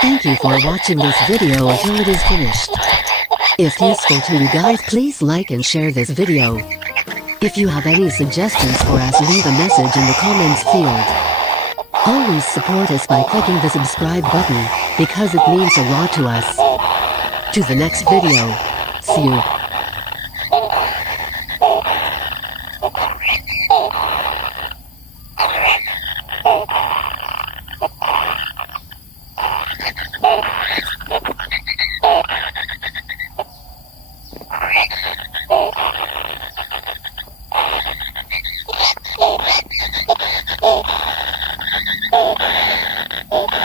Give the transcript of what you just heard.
Thank you for watching this video until it is finished. If useful to you guys, please like and share this video. If you have any suggestions for us, leave a message in the comments field. Always support us by clicking the subscribe button, because it means a lot to us. To the next video. See you. Oh.